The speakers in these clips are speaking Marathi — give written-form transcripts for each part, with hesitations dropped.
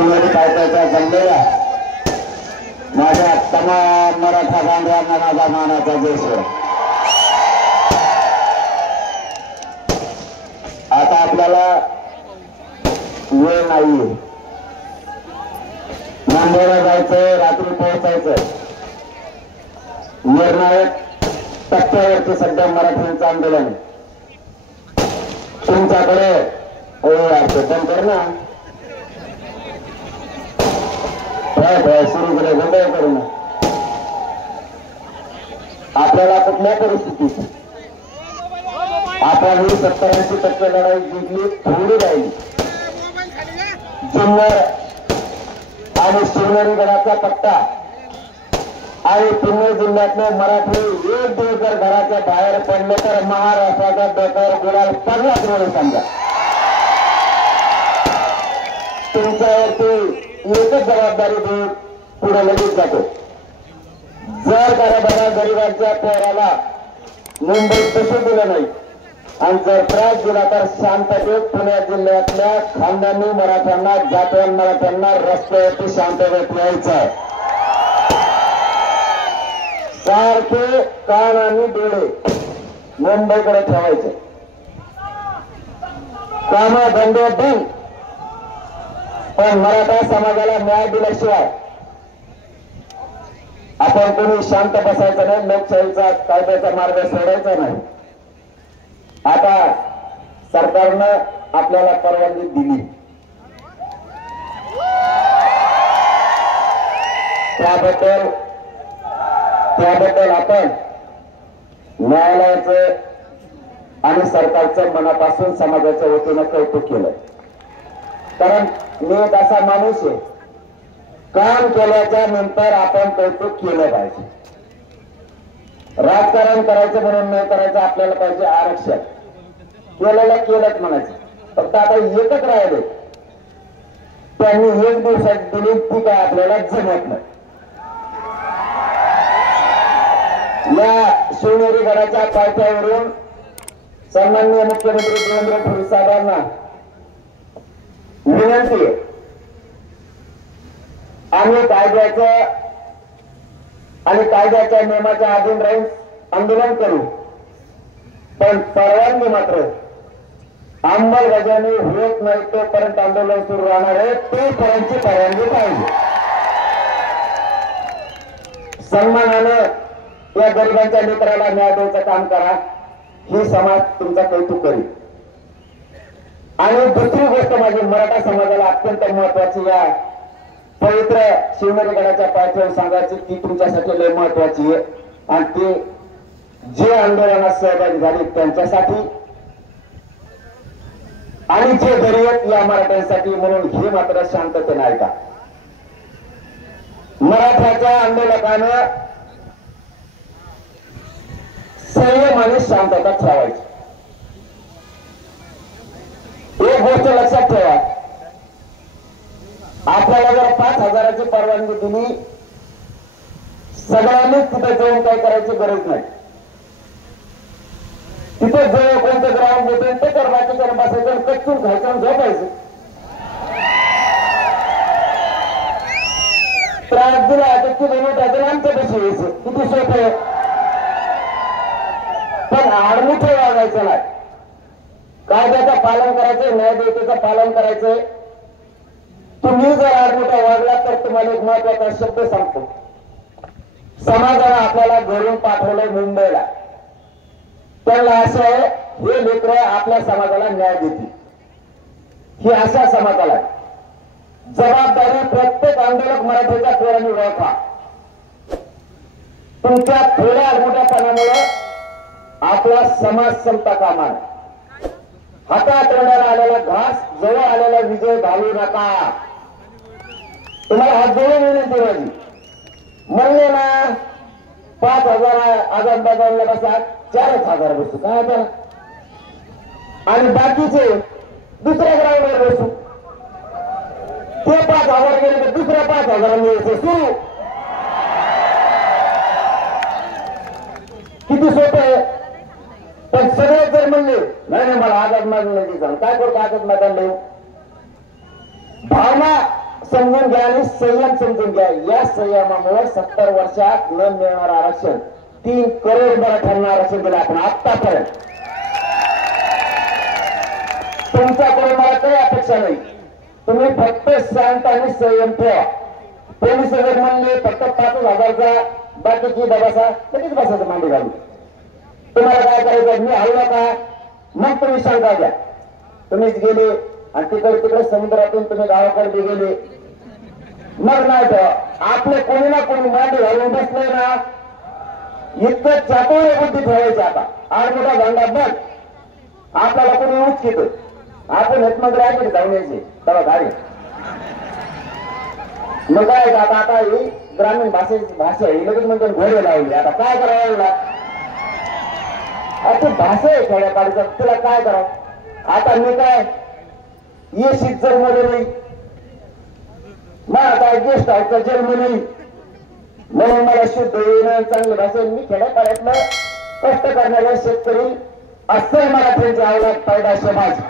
शिवनेरी पायथ्याच्या जमलेल्या माझ्या तमाम मराठा बांधवांना माझा मानाचा देश आहे. आता आपल्याला वेळ नाहीये. मुंबईला जायचं, रात्री पोहोचायचं. निर्णायक टप्प्यावरती सध्या मराठ्यांचं आंदोलन. तुमच्याकडे बंद कर ना, सुरू कडे गोंधळ करू ना. आपल्याला कुठल्या परिस्थितीत आपण ही 70-80% लढाई जिंकली, थोडी राहिली. जुन्नर आणि शिवनेरी गडाचा पट्टा आणि पुणे जिल्ह्यातले मराठी एक दिवस जर घराच्या बाहेर पडले तर महाराष्ट्राच्या डोक्यावर गुलाल पडलाच म्हणून समजा. तुमच्यावरती एकच जबाबदारी देऊन पुढे लगेच जातो. जर बघा गरिबांच्या पोराला मुंबईत तसं दिलं नाही आणि जर त्रास दिला तर शांततेत पुणे जिल्ह्यातल्या खानदानी मराठ्यांना, जातीय मराठ्यांना रस्त्यावरती शांततेत यायचं आहे. सारखे कान आणि डोळे मुंबईकडे ठेवायचे. कामा धंदे बंद, पण मराठा समाजाला न्याय दिल्याशिवाय आपण कोणी शांत बसायचं नाही. लोकशाहीचा कायद्याचा मार्ग सोडायचा नाही. आता सरकारनं आपल्याला परवानगी दिली, त्याबद्दल आपण न्यायालयाचं आणि सरकारचं मनापासून समाजाच्या वतीनं कौतुक केलं. कारण मी एक असा माणूस आहे, काम केल्याच्या नंतर आपण कौतुक केलं पाहिजे. राजकारण करायचं म्हणून नाही करायचं, आपल्याला पाहिजे आरक्षण. केलेलं केलंच म्हणायचं. फक्त आता एकच राहिले, त्यांनी एक दिवसात दिली ती काय आपल्याला जमत नाही. या शिवनेरी गडाच्या पायथ्यावरून सन्माननीय मुख्यमंत्री देवेंद्र फडणवीस साहेबांना विनंती आहे, आम्ही कायद्याचं आणि कायद्याच्या नियमाच्या अधीन राहून आंदोलन करू, पण परवानगी मात्र अंमलबजावणी होत नाही तोपर्यंत आंदोलन सुरू राहणार आहे. तोपर्यंतची परवानगी पाहिजे. सन्मानानं या गरिबांच्या लेकराला न्याय द्यायचं काम करा, ही समाज तुमचा कौतुक करी. आणि दुसरी गोष्ट माझी मराठा समाजाला अत्यंत महत्वाची या पवित्र शिवनेरी गडाच्या पायथ्यावर सांगायची, ती तुमच्यासाठी लय महत्वाची आहे. आणि ती जे आंदोलनात सहभागी झाले त्यांच्यासाठी आणि जे गरीब या मराठ्यांसाठी, म्हणून हे मात्र शांततेने ऐका. मराठ्याच्या आंदोलकानं संयम आणि शांतता ठेवायची. एक गोष्ट लक्षात ठेवा, आपल्याला जर 5,000ची परवानगी दिली, सगळ्यांनीच तिथे जाऊन काय करायची गरज नाही. तिथे जो कोणतं ग्राउंड देते ते कर, बाकीच्या बसायचं, कच्चून खायचं आणि झोपायचं. त्रास दिला तर ती बनवता आमच्या बशी यायचं, किती सोपं आहे. पण आडमुठे वागायचं नाही. कायद्याचं पालन करायचंय, न्यायदेवतेचं पालन करायचंय. तुम्ही जर आडमुठा वागला तर तुम्हाला एक महत्वाचा शब्द सांगतो. समाजाला आपल्याला घरून पाठवलंय मुंबईला, त्यांना असं आहे हे लेकरं आपल्या समाजाला न्याय देतील, ही अशा समाजाला जबाबदारी प्रत्येक आंदोलक मराठीच्या पोरांनी ओळखा. तुमच्या थोड्या आडमुठ्यापणामुळे आपला समाज संपता कामा नये. हातात तोंडाला आलेला घास, जवळ आलेला विजय घालू नका. तुम्हाला हात जोडून विनंती माझी, म्हणले ना 5,000 आजांबाजांना बसा, 4,000 बसू काय त्याला, आणि बाकीचे दुसऱ्या ग्राउंडवर बसू. ते 5,000 गेले तर दुसऱ्या 5,000 मिळायचं सुरू. किती सोपं आहे. पण सगळे जर म्हणले नाही नाही मला आझाद मैदान नाही, काय करतो आझाद मैदान नाही, भावना समजून घ्या आणि संयम समजून घ्या. या संयमामुळे 70 वर्षात न मिळणार आरक्षण 3 करोड मराठ्यांना आरक्षण दिलं आपण आतापर्यंत. तुमच्याकडून मला काही अपेक्षा नाही. तुम्ही फक्त शांत आणि संयम ठेवा. पोलीस जर म्हणले फक्त 5,000चा बाकीची बसा लगेच बसायचं मांडी घालून. तुम्हाला काय करायचं मी हलवा का मग तुम्ही शंका द्या. तुम्हीच गेले आणि तिकडे समुद्रातून तुम्ही गावाकडे गेले मग नाही ठेवा. आपले कोणी ना कोणी मांडी घालून बसले ना इतकं चातुर्य बुद्धी ठेवायची. आता आठ मोठा भांडा बघ आपल्याला कोणी उचकित आपण मग राहिले जाऊन यायचे तेव्हा गाडी. मग काय आता ही ग्रामीण भाषा ही लगेच म्हणजे घोडे लावली. आता काय करावं आता भाषा आहे थोड्या काढायचा तुला काय करावं. आता मी काय ये शिक्षण मध्ये नाही मला काय गेस्ट हाऊसचा जन्म नाही म्हणून मला शुद्ध येणं चांगलं भाषा. मी खेड्यापाड्यातलं कष्ट करणाऱ्या शेतकरी असं मराठ्यांची आवडत फायदा समाज.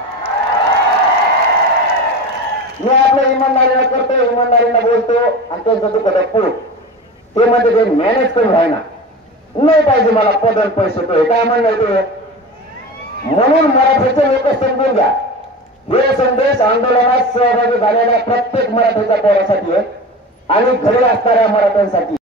मी आपल्या इमानदारीला करतो इमानदारीला बोलतो आणि त्यांचं दुःख पोट ते म्हणजे ते मॅनेज करून राहिना नाही पाहिजे मला पदन पैसे तो काय म्हणणार ते. म्हणून मराठीचे लोक समजून घ्या. हे संदेश आंदोलनात सहभागी झालेल्या प्रत्येक मराठीच्या पोरासाठी आहे आणि घरी असणाऱ्या मराठ्यांसाठी.